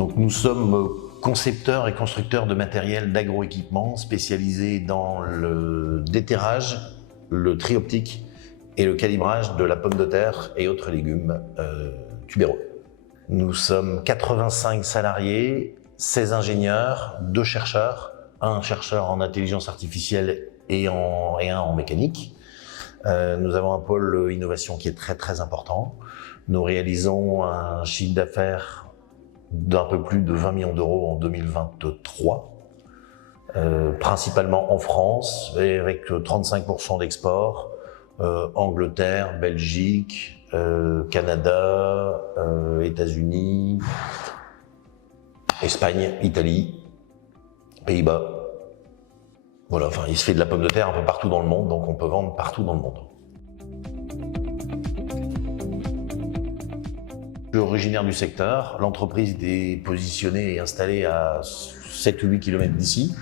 Donc nous sommes concepteurs et constructeurs de matériel d'agroéquipement spécialisés dans le déterrage, le tri optique et le calibrage de la pomme de terre et autres légumes tubéreux. Nous sommes 85 salariés, 16 ingénieurs, 2 chercheurs, un chercheur en intelligence artificielle et un en mécanique. Nous avons un pôle innovation qui est très important. Nous réalisons un chiffre d'affaires d'un peu plus de 20 millions d'euros en 2023, principalement en France, et avec 35% d'export, Angleterre, Belgique, Canada, États-Unis, Espagne, Italie, Pays-Bas. Voilà, enfin, il se fait de la pomme de terre un peu partout dans le monde, donc on peut vendre partout dans le monde. Je suis originaire du secteur. L'entreprise est positionnée et installée à 7 ou 8 km d'ici.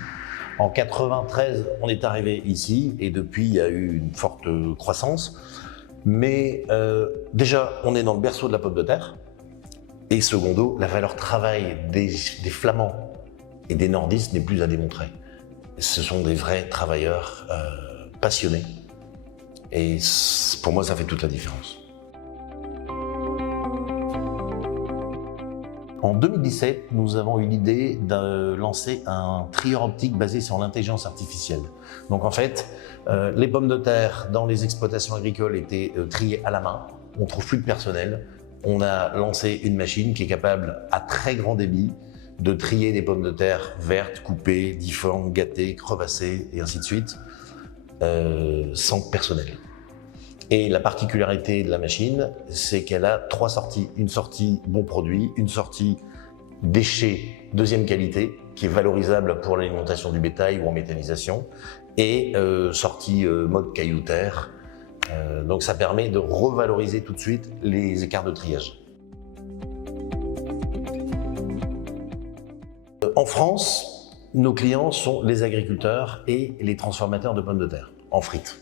En 93, on est arrivé ici et depuis, il y a eu une forte croissance. Mais déjà, on est dans le berceau de la pomme de terre. Et secondo, la valeur travail des Flamands et des Nordistes n'est plus à démontrer. Ce sont des vrais travailleurs passionnés. Et pour moi, ça fait toute la différence. En 2017, nous avons eu l'idée de lancer un trieur optique basé sur l'intelligence artificielle. Donc en fait, les pommes de terre dans les exploitations agricoles étaient triées à la main. On ne trouve plus de personnel. On a lancé une machine qui est capable, à très grand débit, de trier des pommes de terre vertes, coupées, difformes, gâtées, crevassées et ainsi de suite, sans personnel. Et la particularité de la machine, c'est qu'elle a 3 sorties. Une sortie bon produit, une sortie déchets deuxième qualité, qui est valorisable pour l'alimentation du bétail ou en méthanisation, et sortie mode cailloutaire. Donc ça permet de revaloriser tout de suite les écarts de triage. En France, nos clients sont les agriculteurs et les transformateurs de pommes de terre en frites.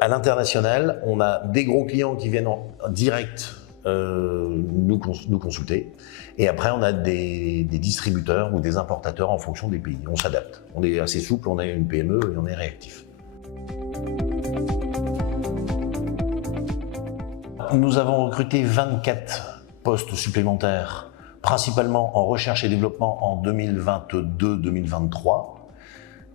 À l'international, on a des gros clients qui viennent en direct nous consulter. Et après, on a des distributeurs ou des importateurs en fonction des pays. On s'adapte. On est assez souple, on est une PME et on est réactif. Nous avons recruté 24 postes supplémentaires, principalement en recherche et développement en 2022-2023.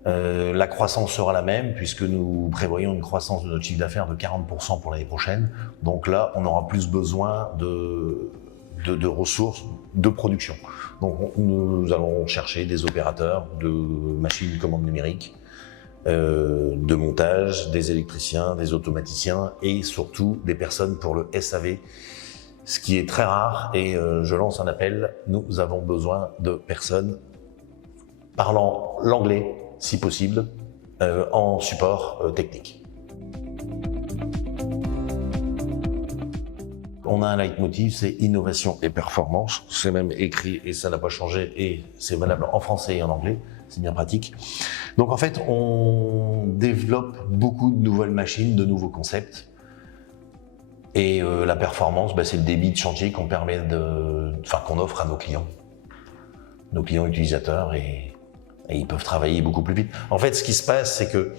La croissance sera la même puisque nous prévoyons une croissance de notre chiffre d'affaires de 40% pour l'année prochaine. Donc là, on aura plus besoin de ressources de production. Donc nous allons chercher des opérateurs de machines commande numérique, de montage, des électriciens, des automaticiens et surtout des personnes pour le SAV, ce qui est très rare et je lance un appel. Nous avons besoin de personnes parlant l'anglais, si possible, en support technique. On a un leitmotiv, c'est innovation et performance. C'est même écrit et ça n'a pas changé et c'est valable en français et en anglais. C'est bien pratique. Donc en fait, on développe beaucoup de nouvelles machines, de nouveaux concepts. Et la performance, c'est le débit de chantier qu'on offre à nos clients utilisateurs et ils peuvent travailler beaucoup plus vite. En fait, ce qui se passe, c'est que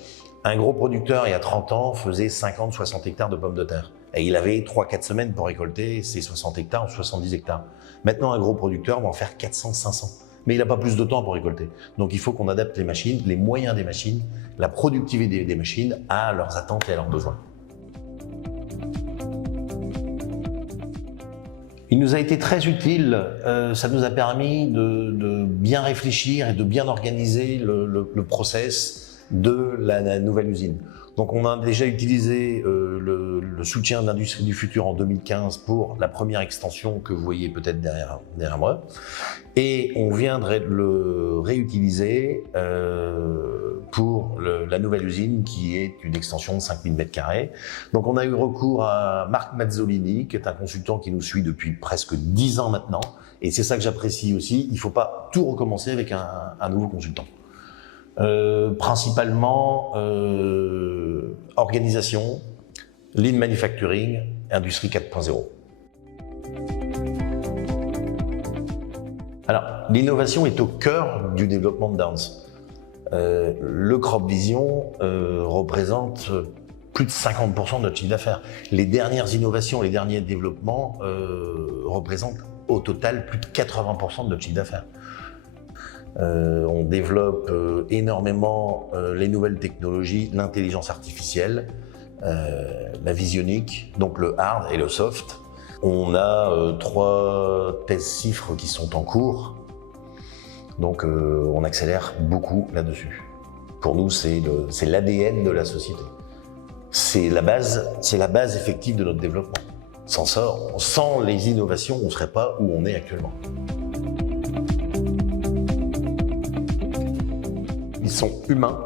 un gros producteur, il y a 30 ans, faisait 50-60 hectares de pommes de terre. Et il avait 3-4 semaines pour récolter ces 60 hectares ou 70 hectares. Maintenant, un gros producteur va en faire 400-500. Mais il n'a pas plus de temps pour récolter. Donc, il faut qu'on adapte les machines, les moyens des machines, la productivité des machines à leurs attentes et à leurs besoins. Il nous a été très utile, ça nous a permis de bien réfléchir et de bien organiser le process de la nouvelle usine. Donc on a déjà utilisé le soutien d'Industrie du Futur en 2015 pour la première extension que vous voyez peut-être derrière moi. Et on viendrait le réutiliser pour la nouvelle usine qui est une extension de 5000 m². Donc on a eu recours à Marc Mazzolini, qui est un consultant qui nous suit depuis presque 10 ans maintenant. Et c'est ça que j'apprécie aussi, il ne faut pas tout recommencer avec un nouveau consultant. Principalement organisation, lean manufacturing, industrie 4.0. Alors, l'innovation est au cœur du développement de Downs. Le Crop Vision représente plus de 50% de notre chiffre d'affaires. Les dernières innovations, les derniers développements représentent au total plus de 80% de notre chiffre d'affaires. On développe énormément les nouvelles technologies, l'intelligence artificielle, la visionique, donc le hard et le soft. On a 3 tests chiffres qui sont en cours, donc on accélère beaucoup là-dessus. Pour nous, c'est l'ADN de la société. C'est la base effective de notre développement. Sans les innovations, on ne serait pas où on est actuellement. Ils sont humains,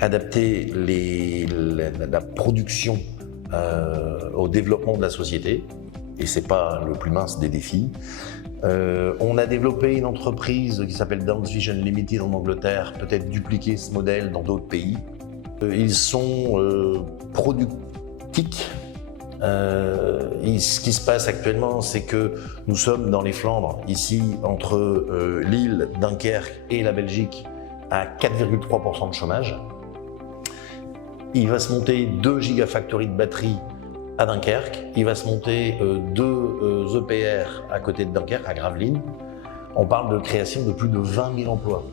adapter la production au développement de la société, et c'est pas le plus mince des défis. On a développé une entreprise qui s'appelle Downs Vision Limited en Angleterre, peut-être dupliquer ce modèle dans d'autres pays. Ils sont productiques. Ce qui se passe actuellement, c'est que nous sommes dans les Flandres, ici, entre Lille, Dunkerque et la Belgique, à 4,3% de chômage. Il va se monter 2 gigafactories de batteries à Dunkerque. Il va se monter 2 EPR à côté de Dunkerque, à Gravelines. On parle de création de plus de 20 000 emplois.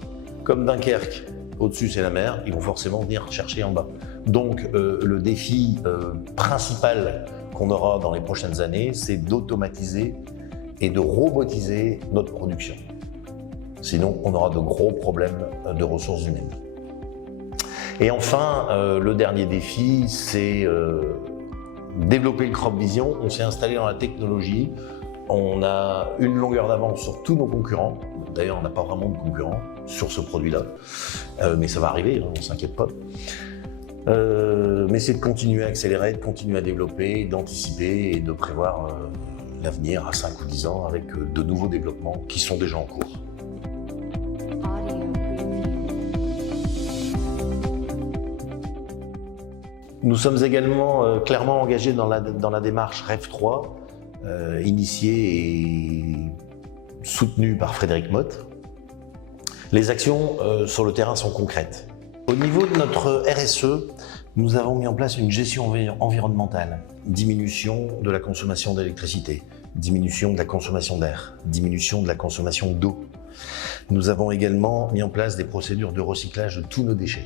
Comme Dunkerque, au-dessus c'est la mer, ils vont forcément venir chercher en bas. Donc le défi principal qu'on aura dans les prochaines années, c'est d'automatiser et de robotiser notre production. Sinon, on aura de gros problèmes de ressources humaines. Et enfin, le dernier défi, c'est développer le Crop Vision. On s'est installé dans la technologie. On a une longueur d'avance sur tous nos concurrents. D'ailleurs, on n'a pas vraiment de concurrents sur ce produit-là. Mais ça va arriver, hein, on ne s'inquiète pas. Mais c'est de continuer à accélérer, de continuer à développer, d'anticiper et de prévoir l'avenir à 5 ou 10 ans avec de nouveaux développements qui sont déjà en cours. Nous sommes également clairement engagés dans la démarche REV 3, initiée et soutenue par Frédéric Motte. Les actions sur le terrain sont concrètes. Au niveau de notre RSE, nous avons mis en place une gestion environnementale, diminution de la consommation d'électricité, diminution de la consommation d'air, diminution de la consommation d'eau. Nous avons également mis en place des procédures de recyclage de tous nos déchets.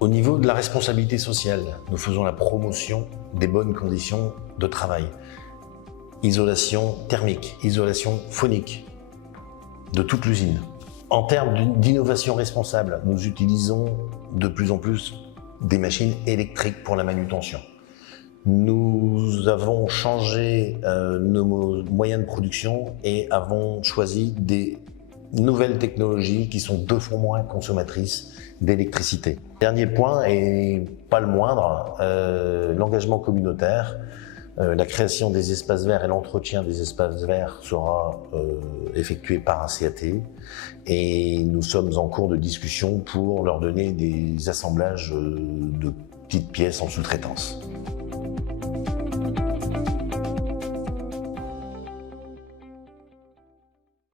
Au niveau de la responsabilité sociale, nous faisons la promotion des bonnes conditions de travail. Isolation thermique, isolation phonique de toute l'usine. En termes d'innovation responsable, nous utilisons de plus en plus des machines électriques pour la manutention. Nous avons changé nos moyens de production et avons choisi des nouvelles technologies qui sont 2 fois moins consommatrices d'électricité. Dernier point, et pas le moindre, l'engagement communautaire. La création des espaces verts et l'entretien des espaces verts sera effectué par un CAT et nous sommes en cours de discussion pour leur donner des assemblages de petites pièces en sous-traitance.